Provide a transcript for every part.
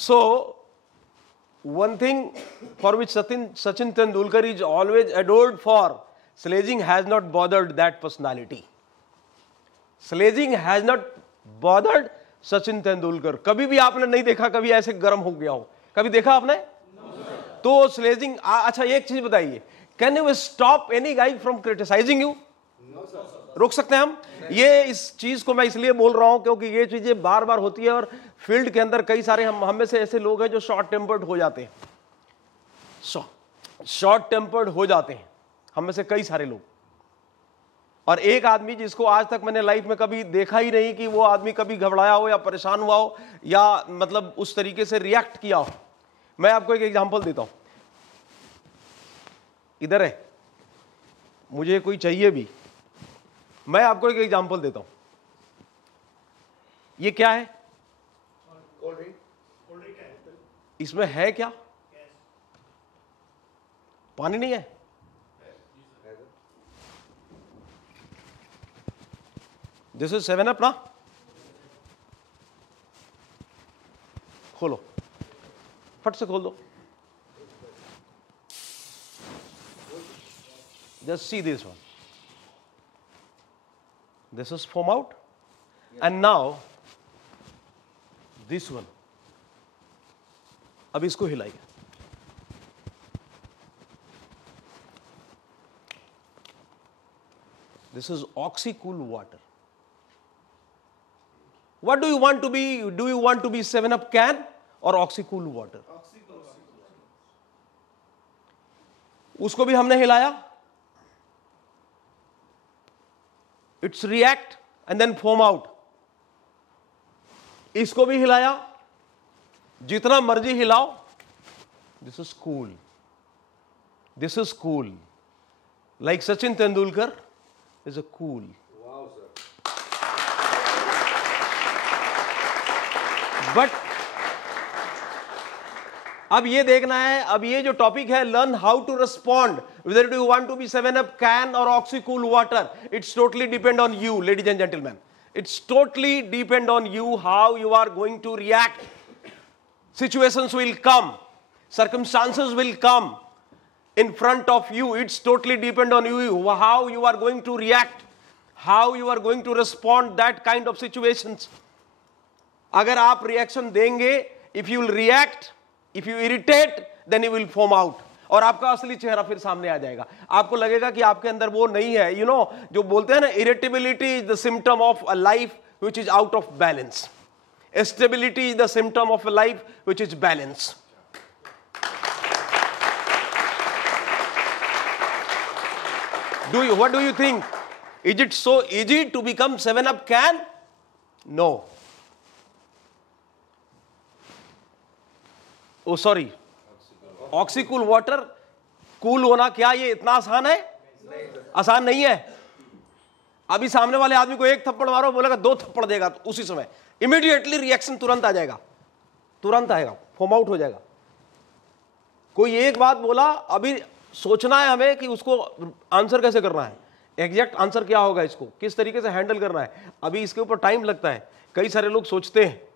So one thing for which Sachin Tendulkar is always adored for, sledging has not bothered that personality. Sledging has not bothered Sachin Tendulkar. कभी भी आपने नहीं देखा कभी ऐसे गर्म हो गया हो, कभी देखा आपने? तो स्लेजिंग, अच्छा एक चीज बताइए, can you stop any guy from criticising you? रोक सकते हैं हम? ये इस चीज को मैं इसलिए बोल रहा हूं क्योंकि ये चीजें बार बार होती है और फील्ड के अंदर कई सारे हम में से ऐसे लोग हैं जो शॉर्ट टेम्पर्ड हो जाते हैं, शॉर्ट टेम्पर्ड हो जाते हैं हम में से कई सारे लोग। और एक आदमी जिसको आज तक मैंने लाइफ में कभी देखा ही नहीं कि वो आदमी कभी घबराया हो या परेशान हुआ हो या मतलब उस तरीके से रिएक्ट किया हो। मैं आपको एक एग्जांपल देता हूं, इधर है, मुझे कोई चाहिए भी, मैं आपको एक एग्जांपल देता हूं। ये क्या है? इसमें है क्या? पानी नहीं है? दिस इज 7 अप ना? खोलो, फट से खोल दो। Just see this one. This is foam out, and now this one. अब इसको हिलाइए। This is oxy-cool water. What do you want to be? Do you want to be 7-Up can or oxy-cool water? उसको भी हमने हिलाया, it's react and then foam out. इसको भी हिलाया, जितना मर्जी हिलाओ, this is cool, this is cool, like Sachin Tendulkar is a cool. But अब ये देखना है, अब ये जो टॉपिक है, learn how to respond, whether do you want to be 7-Up can or oxy-cool water, it's totally depend on you, ladies and gentlemen. It's totally depend on you how you are going to react. Situations will come, circumstances will come in front of you. It's totally depend on you how you are going to react, how you are going to respond that kind of situations. अगर आप reaction देंगे, if you will react, if you irritate, then you will foam out, और आपका असली चेहरा फिर सामने आ जाएगा। आपको लगेगा कि आपके अंदर वो नहीं है। यू नो, जो बोलते हैं ना, irritability is the symptom of a life which is out of balance. Stability is the symptom of a life which is balance. What do you think? Is it so easy to become 7-Up can? No. Oh sorry, oxy cool water, cool होना क्या ये इतना आसान है? आसान नहीं है। अभी सामने वाले आदमी को एक थप्पड़ मारो, बोलेगा 2 थप्पड़ देगा, तो उसी समय इमीडिएटली रिएक्शन तुरंत आ जाएगा, तुरंत आएगा, फोम आउट हो जाएगा। कोई एक बात बोला, अभी सोचना है हमें कि उसको आंसर कैसे करना है, एग्जैक्ट आंसर क्या होगा, इसको किस तरीके से हैंडल करना है। अभी इसके ऊपर टाइम लगता है। कई सारे लोग सोचते हैं,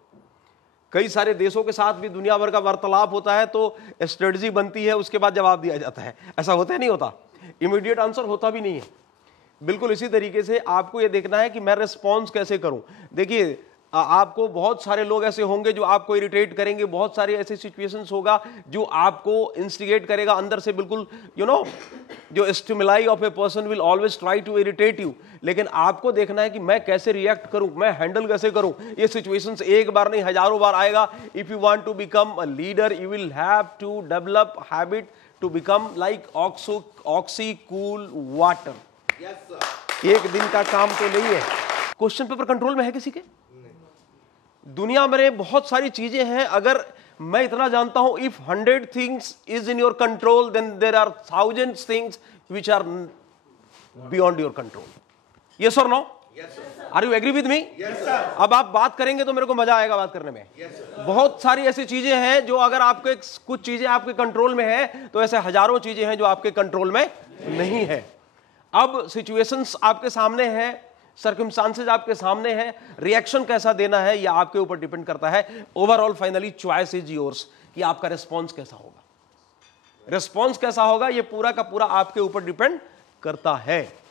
कई सारे देशों के साथ भी दुनिया भर का वार्तालाप होता है, तो स्ट्रेटजी बनती है, उसके बाद जवाब दिया जाता है। ऐसा होता है, नहीं होता, इमीडिएट आंसर होता भी नहीं है। बिल्कुल इसी तरीके से आपको ये देखना है कि मैं रिस्पॉन्स कैसे करूं। देखिए, आपको बहुत सारे लोग ऐसे होंगे जो आपको इरिटेट करेंगे, बहुत सारे ऐसे सिचुएशंस होगा जो आपको इंस्टिगेट करेगा अंदर से। बिल्कुल यू नो, जो stimuli of a person will always try to irritate you, लेकिन आपको देखना है कि मैं कैसे रिएक्ट करूं, मैं हैंडल कैसे करूं। ये सिचुएशंस एक बार नहीं, हजारों बार आएगा। If you want to become a leader, you will have to develop habit to become like oxy cool water. एक दिन का काम तो नहीं है। क्वेश्चन पेपर कंट्रोल में है किसी के? दुनिया में बहुत सारी चीजें हैं। अगर मैं इतना जानता हूं, if 100 things is in your control, then there are 1000 things which are beyond your control. Yes और no? Are you agree with me? अब आप बात करेंगे तो मेरे को मजा आएगा बात करने में। बहुत सारी ऐसी चीजें हैं जो अगर आपके कुछ चीजें आपके कंट्रोल में है, तो ऐसे हजारों चीजें हैं जो आपके कंट्रोल में नहीं है। अब सिचुएशंस आपके सामने हैं, सर्कमस्टांसेस आपके सामने है, रिएक्शन कैसा देना है यह आपके ऊपर डिपेंड करता है। Overall finally choice is yours कि आपका रिस्पॉन्स कैसा होगा। रिस्पॉन्स कैसा होगा यह पूरा का पूरा आपके ऊपर डिपेंड करता है।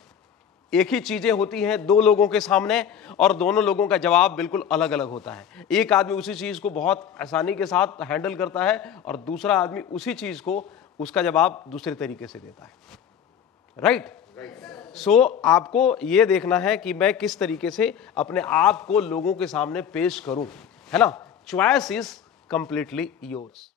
एक ही चीजें होती हैं दो लोगों के सामने और दोनों लोगों का जवाब बिल्कुल अलग अलग होता है। एक आदमी उसी चीज को बहुत आसानी के साथ हैंडल करता है और दूसरा आदमी उसी चीज को उसका जवाब दूसरे तरीके से देता है। राइट? सो आपको यह देखना है कि मैं किस तरीके से अपने आप को लोगों के सामने पेश करूं, है ना। Choice is completely yours.